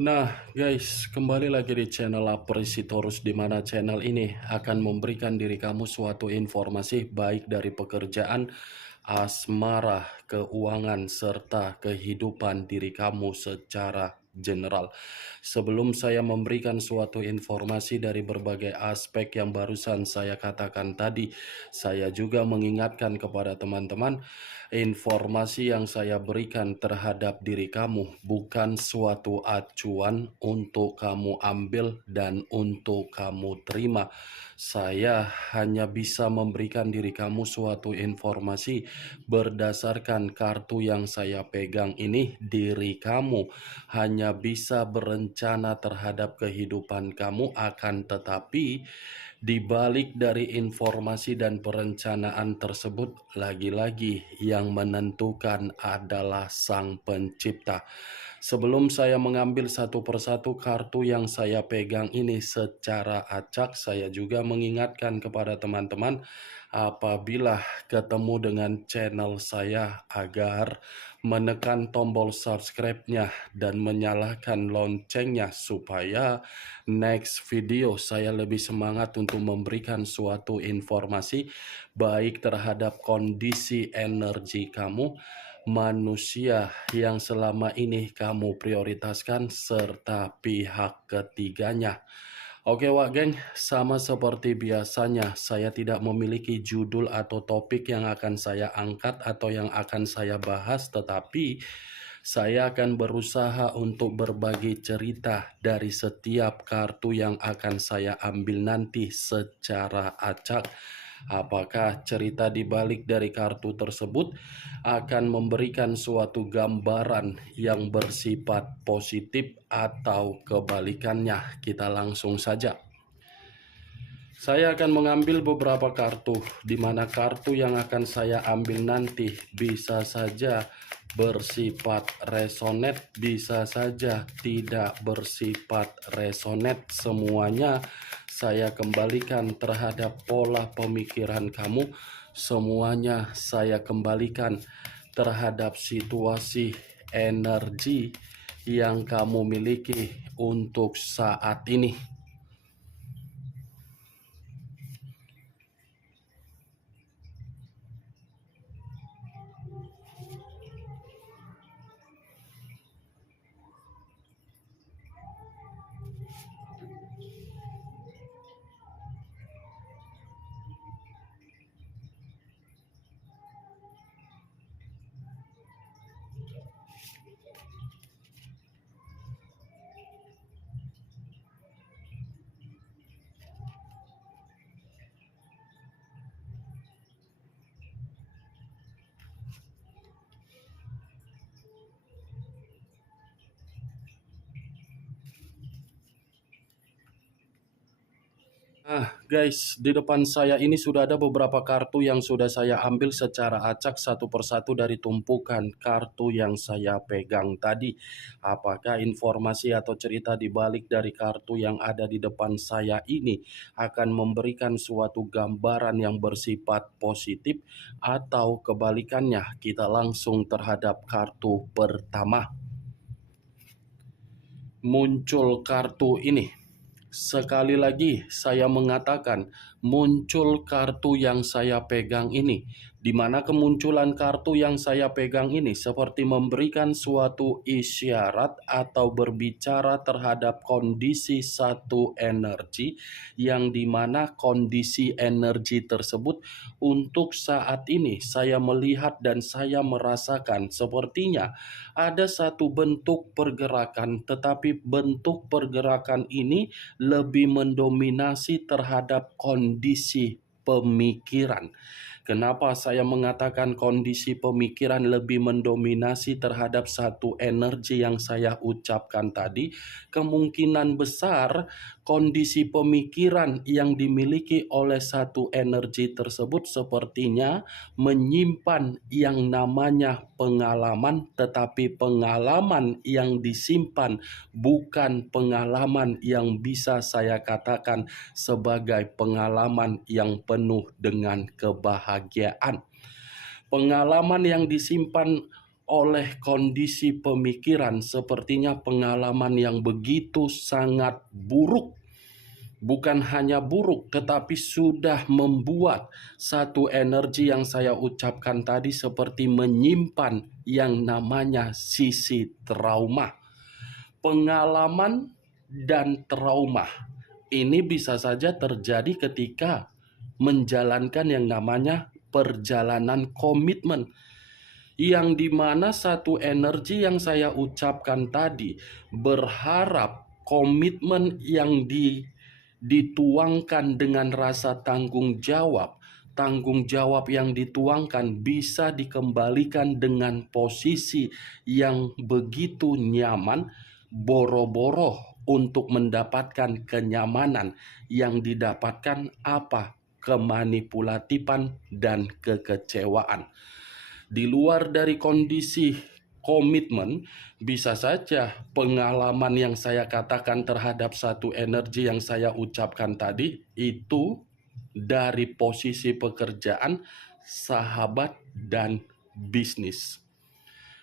Nah, guys, kembali lagi di channel Apresitorus di mana channel ini akan memberikan diri kamu suatu informasi baik dari pekerjaan, asmara, keuangan, serta kehidupan diri kamu secara general. Sebelum saya memberikan suatu informasi dari berbagai aspek yang barusan saya katakan tadi, saya juga mengingatkan kepada teman-teman, informasi yang saya berikan terhadap diri kamu bukan suatu acuan untuk kamu ambil dan untuk kamu terima. Saya hanya bisa memberikan diri kamu suatu informasi berdasarkan kartu yang saya pegang ini. Diri kamu hanya bisa berencana terhadap kehidupan kamu, akan tetapi di balik dari informasi dan perencanaan tersebut, lagi-lagi yang menentukan adalah Sang Pencipta. Sebelum saya mengambil satu persatu kartu yang saya pegang ini secara acak, saya juga mengingatkan kepada teman-teman apabila ketemu dengan channel saya agar menekan tombol subscribe-nya dan menyalakan loncengnya supaya next video saya lebih semangat untuk memberikan suatu informasi baik terhadap kondisi energi kamu, manusia yang selama ini kamu prioritaskan, serta pihak ketiganya. Oke Wak geng, sama seperti biasanya saya tidak memiliki judul atau topik yang akan saya angkat atau yang akan saya bahas, tetapi saya akan berusaha untuk berbagi cerita dari setiap kartu yang akan saya ambil nanti secara acak. Apakah cerita di balik dari kartu tersebut akan memberikan suatu gambaran yang bersifat positif atau kebalikannya? Kita langsung saja. Saya akan mengambil beberapa kartu, di mana kartu yang akan saya ambil nanti bisa saja bersifat resonet, bisa saja tidak bersifat resonet. Semuanya saya kembalikan terhadap pola pemikiran kamu, semuanya saya kembalikan terhadap situasi energi yang kamu miliki untuk saat ini. Nah, guys, di depan saya ini sudah ada beberapa kartu yang sudah saya ambil secara acak satu persatu dari tumpukan kartu yang saya pegang tadi. Apakah informasi atau cerita di balik dari kartu yang ada di depan saya ini akan memberikan suatu gambaran yang bersifat positif atau kebalikannya? Kita langsung terhadap kartu pertama. Muncul kartu ini. Sekali lagi saya mengatakan, muncul kartu yang saya pegang ini, di mana kemunculan kartu yang saya pegang ini seperti memberikan suatu isyarat atau berbicara terhadap kondisi satu energi, yang dimana kondisi energi tersebut untuk saat ini saya melihat dan saya merasakan sepertinya ada satu bentuk pergerakan, tetapi bentuk pergerakan ini lebih mendominasi terhadap kondisi pemikiran. Kenapa saya mengatakan kondisi pemikiran lebih mendominasi terhadap satu energi yang saya ucapkan tadi? Kemungkinan besar kondisi pemikiran yang dimiliki oleh satu energi tersebut sepertinya menyimpan yang namanya pengalaman, tetapi pengalaman yang disimpan bukan pengalaman yang bisa saya katakan sebagai pengalaman yang penuh dengan kebahagiaan. Pengalaman yang disimpan oleh kondisi pemikiran, sepertinya pengalaman yang begitu sangat buruk. Bukan hanya buruk, tetapi sudah membuat satu energi yang saya ucapkan tadi seperti menyimpan yang namanya sisi trauma. Pengalaman dan trauma ini bisa saja terjadi ketika menjalankan yang namanya perjalanan komitmen, yang dimana satu energi yang saya ucapkan tadi berharap komitmen yang dituangkan dengan rasa tanggung jawab yang dituangkan bisa dikembalikan dengan posisi yang begitu nyaman, boro-boro untuk mendapatkan kenyamanan yang didapatkan apa? Kemanipulatifan dan kekecewaan. Di luar dari kondisi komitmen, bisa saja pengalaman yang saya katakan terhadap satu energi yang saya ucapkan tadi itu dari posisi pekerjaan, sahabat, dan bisnis.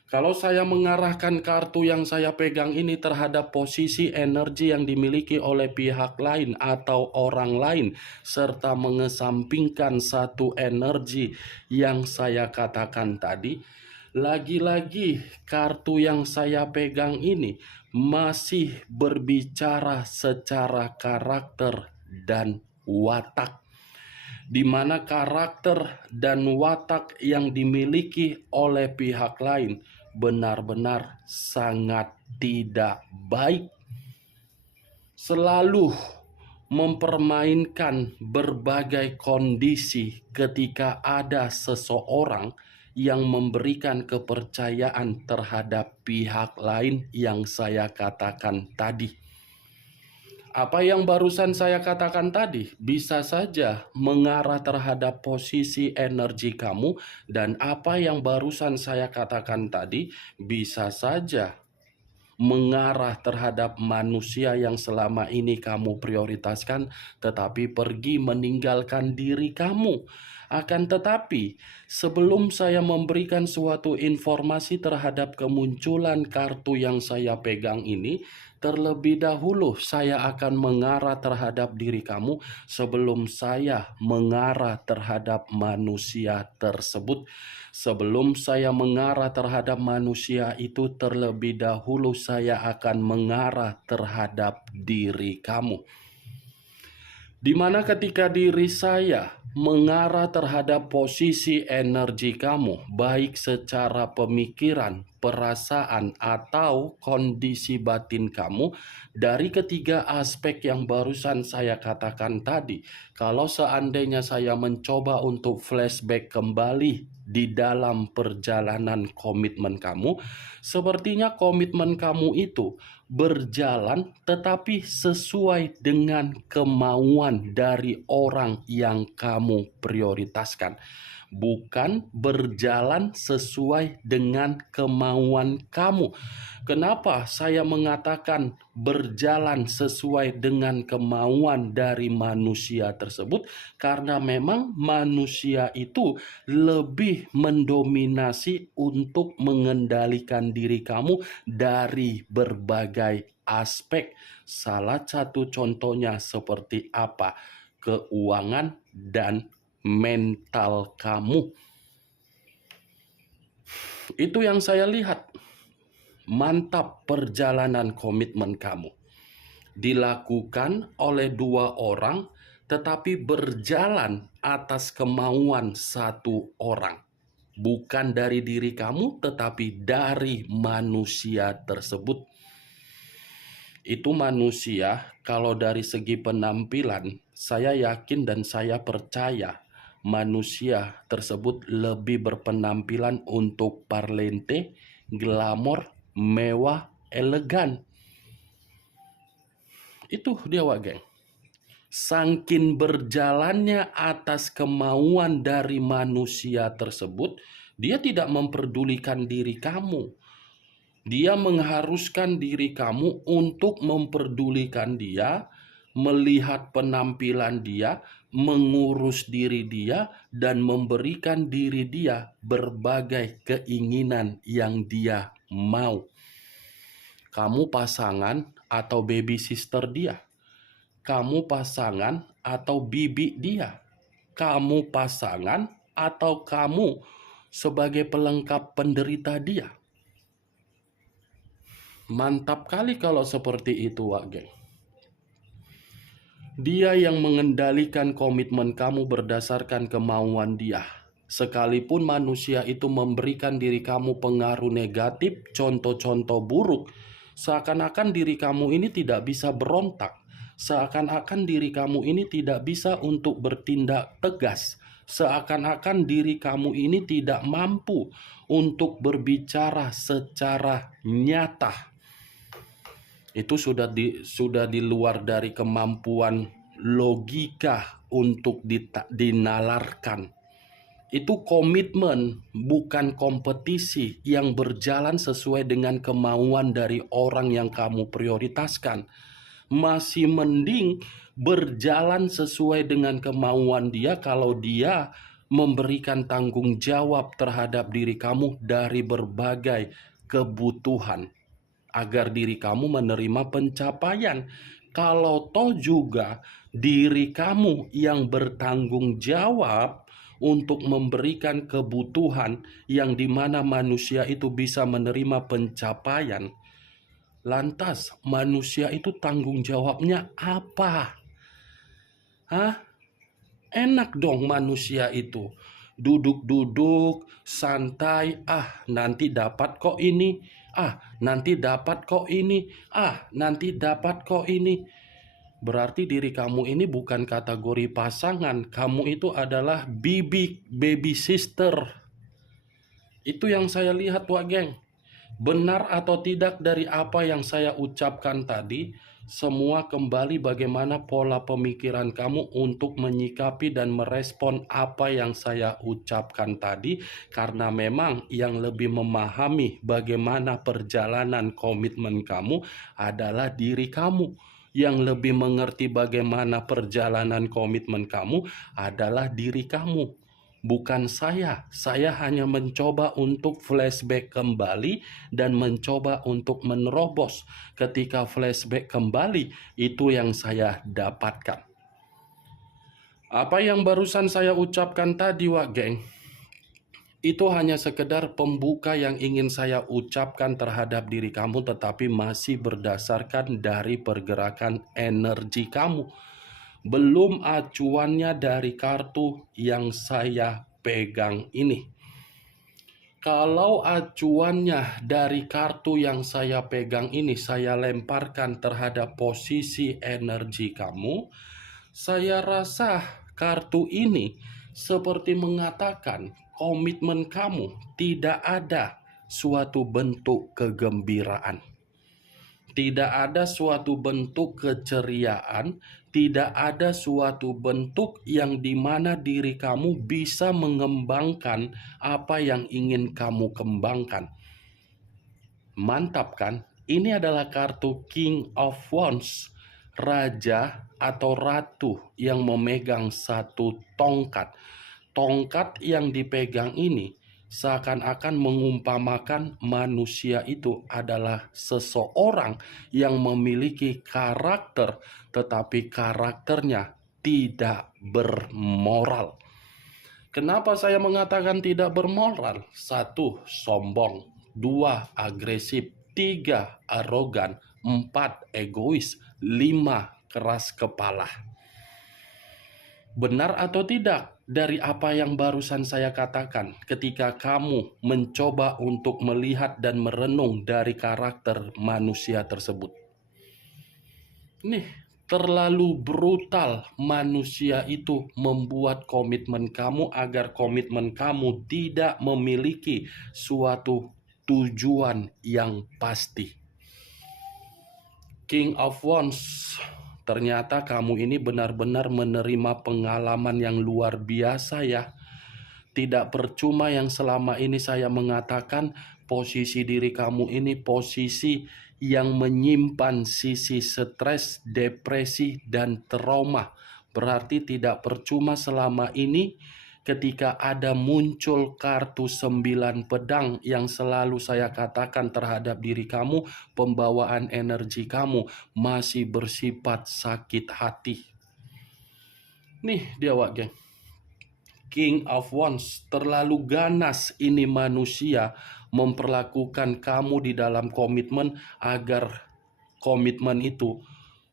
Kalau saya mengarahkan kartu yang saya pegang ini terhadap posisi energi yang dimiliki oleh pihak lain atau orang lain, serta mengesampingkan satu energi yang saya katakan tadi, lagi-lagi kartu yang saya pegang ini masih berbicara secara karakter dan watak, di mana karakter dan watak yang dimiliki oleh pihak lain benar-benar sangat tidak baik. Selalu mempermainkan berbagai kondisi ketika ada seseorang yang memberikan kepercayaan terhadap pihak lain yang saya katakan tadi. Apa yang barusan saya katakan tadi bisa saja mengarah terhadap posisi energi kamu, dan apa yang barusan saya katakan tadi bisa saja mengarah terhadap manusia yang selama ini kamu prioritaskan, tetapi pergi meninggalkan diri kamu. Akan tetapi, sebelum saya memberikan suatu informasi terhadap kemunculan kartu yang saya pegang ini, terlebih dahulu saya akan mengarah terhadap diri kamu sebelum saya mengarah terhadap manusia tersebut. Sebelum saya mengarah terhadap manusia itu, terlebih dahulu saya akan mengarah terhadap diri kamu. Di mana ketika diri saya mengarah terhadap posisi energi kamu, baik secara pemikiran, perasaan, atau kondisi batin kamu, dari ketiga aspek yang barusan saya katakan tadi, kalau seandainya saya mencoba untuk flashback kembali di dalam perjalanan komitmen kamu, sepertinya komitmen kamu itu berjalan tetapi sesuai dengan kemauan dari orang yang kamu prioritaskan, bukan berjalan sesuai dengan kemauan kamu. Kenapa saya mengatakan berjalan sesuai dengan kemauan dari manusia tersebut? Karena memang manusia itu lebih mendominasi untuk mengendalikan diri kamu dari berbagai aspek. Salah satu contohnya seperti apa? Keuangan dan mental kamu. Itu yang saya lihat. Mantap perjalanan komitmen kamu. Dilakukan oleh dua orang, tetapi berjalan atas kemauan satu orang. Bukan dari diri kamu, tetapi dari manusia tersebut. Itu manusia, kalau dari segi penampilan, saya yakin dan saya percaya manusia tersebut lebih berpenampilan untuk parlente, glamor, mewah, elegan. Itu dia, Wak Geng. Saking berjalannya atas kemauan dari manusia tersebut, dia tidak memperdulikan diri kamu. Dia mengharuskan diri kamu untuk memperdulikan dia, melihat penampilan dia, mengurus diri dia, dan memberikan diri dia berbagai keinginan yang dia mau. Kamu pasangan atau baby sister dia. Kamu pasangan atau bibi dia. Kamu pasangan atau kamu sebagai pelengkap penderita dia. Mantap kali kalau seperti itu, Wak Geng. Dia yang mengendalikan komitmen kamu berdasarkan kemauan dia. Sekalipun manusia itu memberikan diri kamu pengaruh negatif, contoh-contoh buruk, seakan-akan diri kamu ini tidak bisa berontak. Seakan-akan diri kamu ini tidak bisa untuk bertindak tegas. Seakan-akan diri kamu ini tidak mampu untuk berbicara secara nyata. Itu sudah di luar dari kemampuan logika untuk dinalarkan. Itu komitmen, bukan kompetisi yang berjalan sesuai dengan kemauan dari orang yang kamu prioritaskan. Masih mending berjalan sesuai dengan kemauan dia kalau dia memberikan tanggung jawab terhadap diri kamu dari berbagai kebutuhan, agar diri kamu menerima pencapaian. Kalau toh juga diri kamu yang bertanggung jawab untuk memberikan kebutuhan yang dimana manusia itu bisa menerima pencapaian, lantas manusia itu tanggung jawabnya apa? Hah? Enak dong manusia itu duduk-duduk santai, nanti dapat kok ini, nanti dapat kok ini, nanti dapat kok ini. Berarti diri kamu ini bukan kategori pasangan, kamu itu adalah baby sister. Itu yang saya lihat, Wak Geng. Benar atau tidak dari apa yang saya ucapkan tadi, semua kembali bagaimana pola pemikiran kamu untuk menyikapi dan merespon apa yang saya ucapkan tadi, karena memang yang lebih memahami bagaimana perjalanan komitmen kamu adalah diri kamu. Yang lebih mengerti bagaimana perjalanan komitmen kamu adalah diri kamu. Bukan saya. Saya hanya mencoba untuk flashback kembali dan mencoba untuk menerobos. Ketika flashback kembali, itu yang saya dapatkan. Apa yang barusan saya ucapkan tadi, Wak Geng, itu hanya sekedar pembuka yang ingin saya ucapkan terhadap diri kamu, tetapi masih berdasarkan dari pergerakan energi kamu. Belum acuannya dari kartu yang saya pegang ini. Kalau acuannya dari kartu yang saya pegang ini saya lemparkan terhadap posisi energi kamu, saya rasa kartu ini seperti mengatakan komitmen kamu tidak ada suatu bentuk kegembiraan. Tidak ada suatu bentuk keceriaan, tidak ada suatu bentuk yang dimana diri kamu bisa mengembangkan apa yang ingin kamu kembangkan. Mantap kan? Ini adalah kartu King of Wands, raja atau ratu yang memegang satu tongkat. Tongkat yang dipegang ini seakan-akan mengumpamakan manusia itu adalah seseorang yang memiliki karakter, tetapi karakternya tidak bermoral. Kenapa saya mengatakan tidak bermoral? 1. Sombong. 2. Agresif. 3. Arogan. 4. Egois. 5. Keras kepala. Benar atau tidak dari apa yang barusan saya katakan ketika kamu mencoba untuk melihat dan merenung dari karakter manusia tersebut? Nih, terlalu brutal manusia itu membuat komitmen kamu agar komitmen kamu tidak memiliki suatu tujuan yang pasti. King of Wands, ternyata kamu ini benar-benar menerima pengalaman yang luar biasa ya. Tidak percuma yang selama ini saya mengatakan posisi diri kamu ini posisi yang menyimpan sisi stres, depresi, dan trauma. Berarti tidak percuma selama ini ketika ada muncul kartu 9 pedang yang selalu saya katakan terhadap diri kamu, pembawaan energi kamu masih bersifat sakit hati. Nih dia Wak geng, King of Wands, terlalu ganas ini manusia memperlakukan kamu di dalam komitmen agar komitmen itu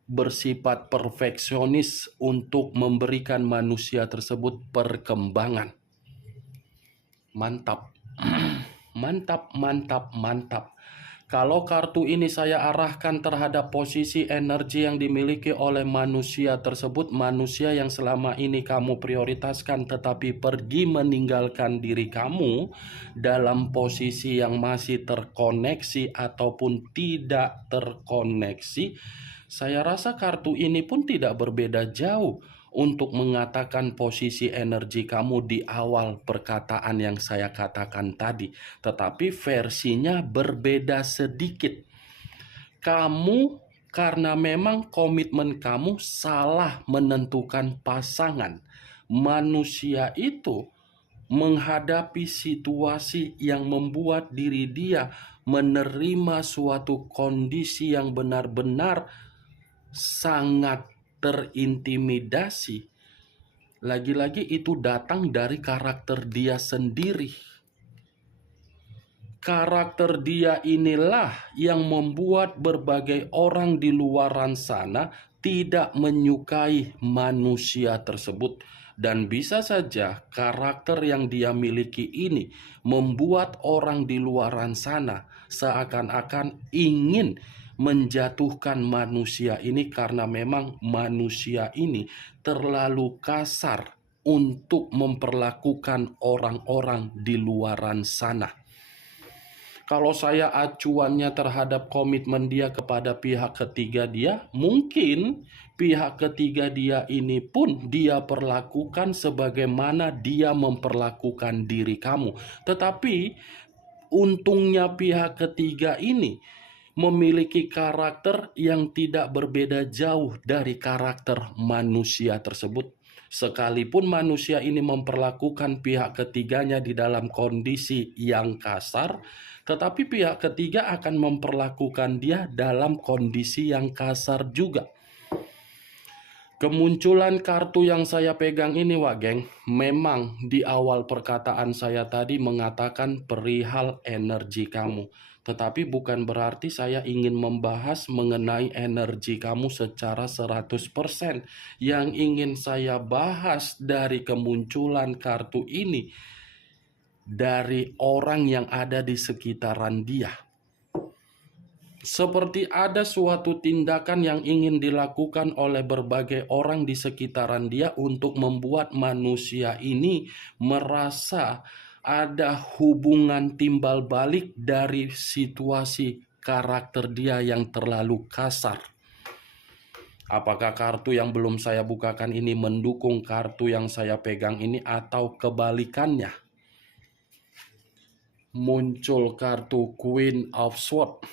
bersifat perfeksionis untuk memberikan manusia tersebut perkembangan. Mantap. Mantap, mantap, mantap. Kalau kartu ini saya arahkan terhadap posisi energi yang dimiliki oleh manusia tersebut, manusia yang selama ini kamu prioritaskan tetapi pergi meninggalkan diri kamu dalam posisi yang masih terkoneksi ataupun tidak terkoneksi, saya rasa kartu ini pun tidak berbeda jauh untuk mengatakan posisi energi kamu di awal perkataan yang saya katakan tadi. Tetapi versinya berbeda sedikit. Kamu karena memang komitmen kamu salah menentukan pasangan. Manusia itu menghadapi situasi yang membuat diri dia menerima suatu kondisi yang benar-benar sangat terintimidasi. Lagi-lagi itu datang dari karakter dia sendiri. Karakter dia inilah yang membuat berbagai orang di luaran sana tidak menyukai manusia tersebut. Dan bisa saja karakter yang dia miliki ini membuat orang di luaran sana seakan-akan ingin menjatuhkan manusia ini karena memang manusia ini terlalu kasar untuk memperlakukan orang-orang di luaran sana. Kalau saya acuannya terhadap komitmen dia kepada pihak ketiga dia, mungkin pihak ketiga dia ini pun dia perlakukan sebagaimana dia memperlakukan diri kamu. Tetapi untungnya pihak ketiga ini memiliki karakter yang tidak berbeda jauh dari karakter manusia tersebut. Sekalipun manusia ini memperlakukan pihak ketiganya di dalam kondisi yang kasar, tetapi pihak ketiga akan memperlakukan dia dalam kondisi yang kasar juga. Kemunculan kartu yang saya pegang ini Wak geng, memang di awal perkataan saya tadi mengatakan perihal energi kamu. Tetapi bukan berarti saya ingin membahas mengenai energi kamu secara 100%. Yang ingin saya bahas dari kemunculan kartu ini, dari orang yang ada di sekitaran dia. Seperti ada suatu tindakan yang ingin dilakukan oleh berbagai orang di sekitaran dia untuk membuat manusia ini merasa ada hubungan timbal balik dari situasi karakter dia yang terlalu kasar. Apakah kartu yang belum saya bukakan ini mendukung kartu yang saya pegang ini atau kebalikannya? Muncul kartu Queen of Swords.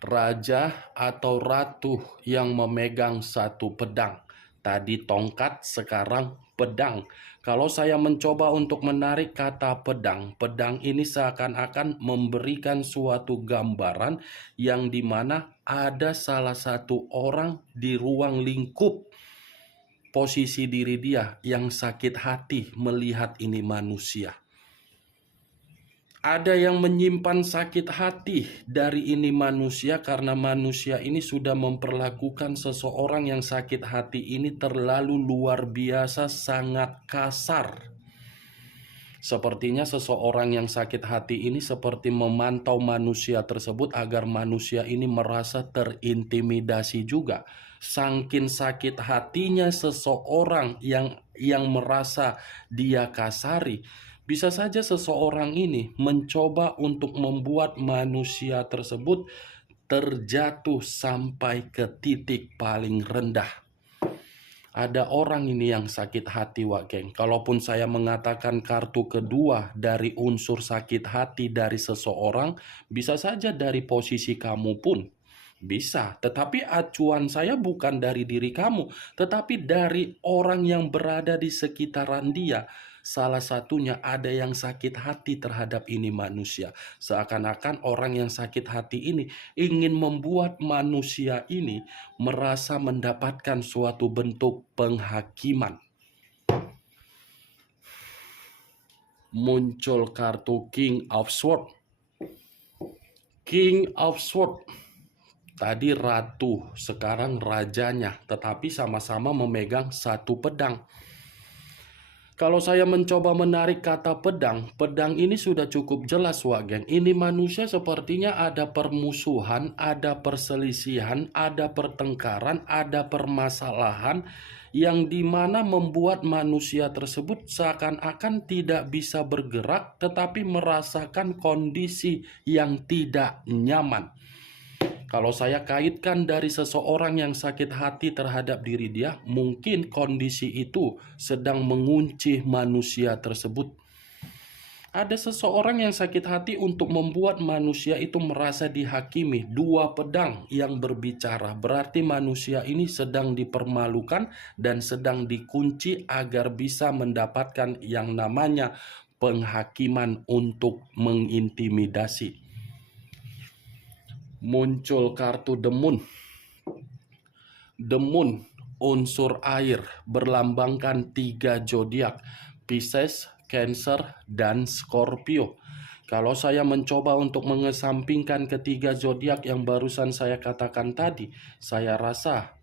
Raja atau ratu yang memegang satu pedang. Tadi tongkat, sekarang pedang. Kalau saya mencoba untuk menarik kata pedang, pedang ini seakan-akan memberikan suatu gambaran yang dimana ada salah satu orang di ruang lingkup posisi diri dia yang sakit hati melihat ini manusia. Ada yang menyimpan sakit hati dari ini manusia karena manusia ini sudah memperlakukan seseorang yang sakit hati ini terlalu luar biasa, sangat kasar. Sepertinya seseorang yang sakit hati ini seperti memantau manusia tersebut agar manusia ini merasa terintimidasi juga. Saking sakit hatinya seseorang yang merasa dia kasari, bisa saja seseorang ini mencoba untuk membuat manusia tersebut terjatuh sampai ke titik paling rendah. Ada orang ini yang sakit hati Wak geng. Kalaupun saya mengatakan kartu kedua dari unsur sakit hati dari seseorang, bisa saja dari posisi kamu pun. Bisa, tetapi acuan saya bukan dari diri kamu, tetapi dari orang yang berada di sekitaran dia. Salah satunya ada yang sakit hati terhadap ini manusia. Seakan-akan orang yang sakit hati ini ingin membuat manusia ini merasa mendapatkan suatu bentuk penghakiman. Muncul kartu King of Swords. King of Swords. Tadi ratu, sekarang rajanya, tetapi sama-sama memegang satu pedang. Kalau saya mencoba menarik kata pedang, pedang ini sudah cukup jelas, Wak Geng. Ini manusia sepertinya ada permusuhan, ada perselisihan, ada pertengkaran, ada permasalahan yang dimana membuat manusia tersebut seakan-akan tidak bisa bergerak, tetapi merasakan kondisi yang tidak nyaman. Kalau saya kaitkan dari seseorang yang sakit hati terhadap diri dia, mungkin kondisi itu sedang mengunci manusia tersebut. Ada seseorang yang sakit hati untuk membuat manusia itu merasa dihakimi. Dua pedang yang berbicara, berarti manusia ini sedang dipermalukan dan sedang dikunci agar bisa mendapatkan yang namanya penghakiman untuk mengintimidasi. Muncul kartu The Moon. The Moon, unsur air, berlambangkan 3 zodiak, Pisces, Cancer, dan Scorpio. Kalau saya mencoba untuk mengesampingkan ketiga zodiak yang barusan saya katakan tadi, saya rasa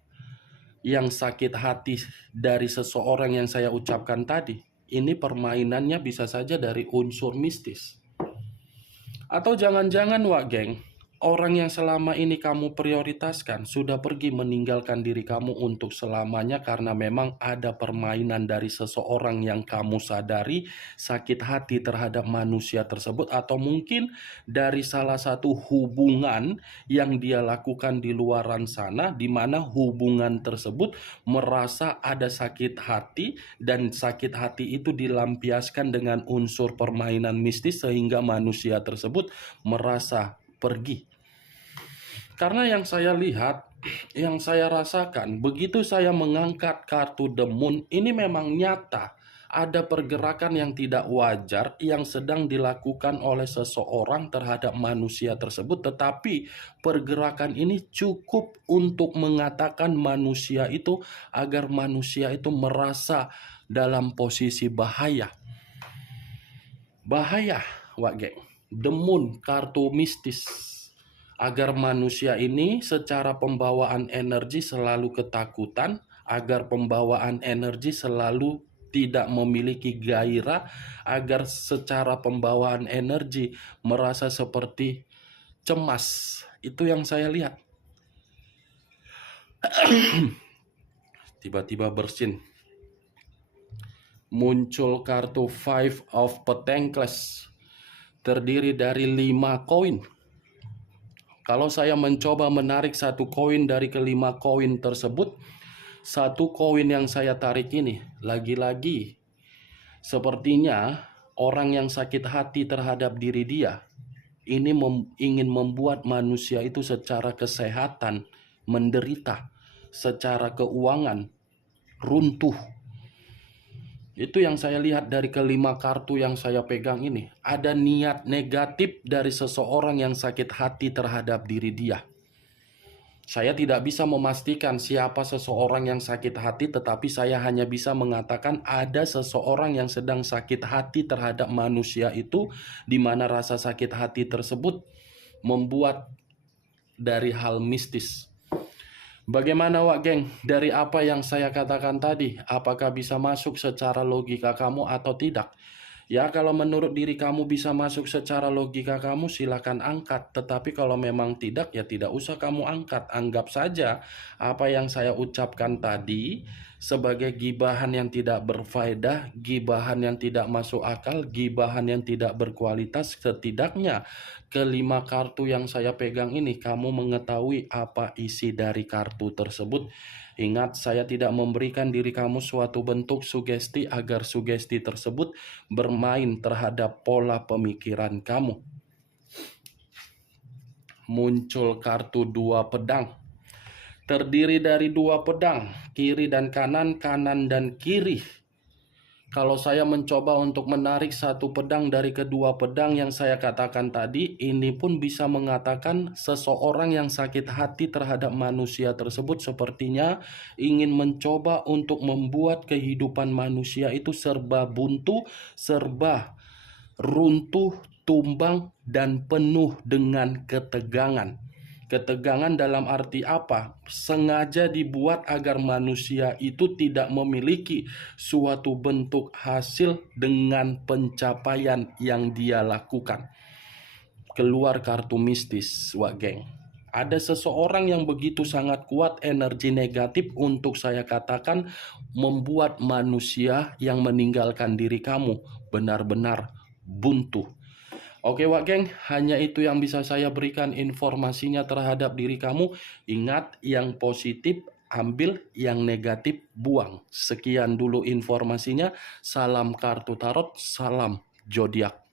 yang sakit hati dari seseorang yang saya ucapkan tadi, ini permainannya bisa saja dari unsur mistis. Atau jangan-jangan, Wak Geng, orang yang selama ini kamu prioritaskan sudah pergi meninggalkan diri kamu untuk selamanya karena memang ada permainan dari seseorang yang kamu sadari sakit hati terhadap manusia tersebut, atau mungkin dari salah satu hubungan yang dia lakukan di luaran sana, di mana hubungan tersebut merasa ada sakit hati dan sakit hati itu dilampiaskan dengan unsur permainan mistis sehingga manusia tersebut merasa pergi. Karena yang saya lihat, yang saya rasakan, begitu saya mengangkat kartu The Moon, ini memang nyata. Ada pergerakan yang tidak wajar yang sedang dilakukan oleh seseorang terhadap manusia tersebut. Tetapi pergerakan ini cukup untuk mengatakan manusia itu agar manusia itu merasa dalam posisi bahaya. Bahaya, Wak Geng. The Moon, kartu mistis. Agar manusia ini secara pembawaan energi selalu ketakutan, agar pembawaan energi selalu tidak memiliki gairah, agar secara pembawaan energi merasa seperti cemas. Itu yang saya lihat. Tiba-tiba bersin. Muncul kartu Five of Pentacles. Terdiri dari 5 koin. Kalau saya mencoba menarik satu koin dari kelima koin tersebut, satu koin yang saya tarik ini, lagi-lagi sepertinya orang yang sakit hati terhadap diri dia, ini ingin membuat manusia itu secara kesehatan menderita, secara keuangan runtuh. Itu yang saya lihat dari kelima kartu yang saya pegang ini. Ada niat negatif dari seseorang yang sakit hati terhadap diri dia. Saya tidak bisa memastikan siapa seseorang yang sakit hati, tetapi saya hanya bisa mengatakan ada seseorang yang sedang sakit hati terhadap manusia itu, di mana rasa sakit hati tersebut membuat dari hal mistis. Bagaimana, Wak Geng, dari apa yang saya katakan tadi? Apakah bisa masuk secara logika kamu atau tidak? Ya, kalau menurut diri kamu bisa masuk secara logika kamu, silakan angkat. Tetapi kalau memang tidak, ya tidak usah kamu angkat. Anggap saja apa yang saya ucapkan tadi sebagai gibahan yang tidak berfaedah, gibahan yang tidak masuk akal, gibahan yang tidak berkualitas. Setidaknya kelima kartu yang saya pegang ini, kamu mengetahui apa isi dari kartu tersebut. Ingat, saya tidak memberikan diri kamu suatu bentuk sugesti agar sugesti tersebut bermain terhadap pola pemikiran kamu. muncul kartu 2 pedang. Terdiri dari 2 pedang, kiri dan kanan, kanan dan kiri. Kalau saya mencoba untuk menarik 1 pedang dari kedua pedang yang saya katakan tadi, ini pun bisa mengatakan seseorang yang sakit hati terhadap manusia tersebut sepertinya ingin mencoba untuk membuat kehidupan manusia itu serba buntu, serba runtuh, tumbang, dan penuh dengan ketegangan. Ketegangan dalam arti apa? Sengaja dibuat agar manusia itu tidak memiliki suatu bentuk hasil dengan pencapaian yang dia lakukan. Keluar kartu mistis, Wak Geng. Ada seseorang yang begitu sangat kuat energi negatif untuk saya katakan membuat manusia yang meninggalkan diri kamu benar-benar buntu. Oke Wak Geng, hanya itu yang bisa saya berikan informasinya terhadap diri kamu. Ingat, yang positif ambil, yang negatif buang. Sekian dulu informasinya. Salam kartu tarot, salam zodiak.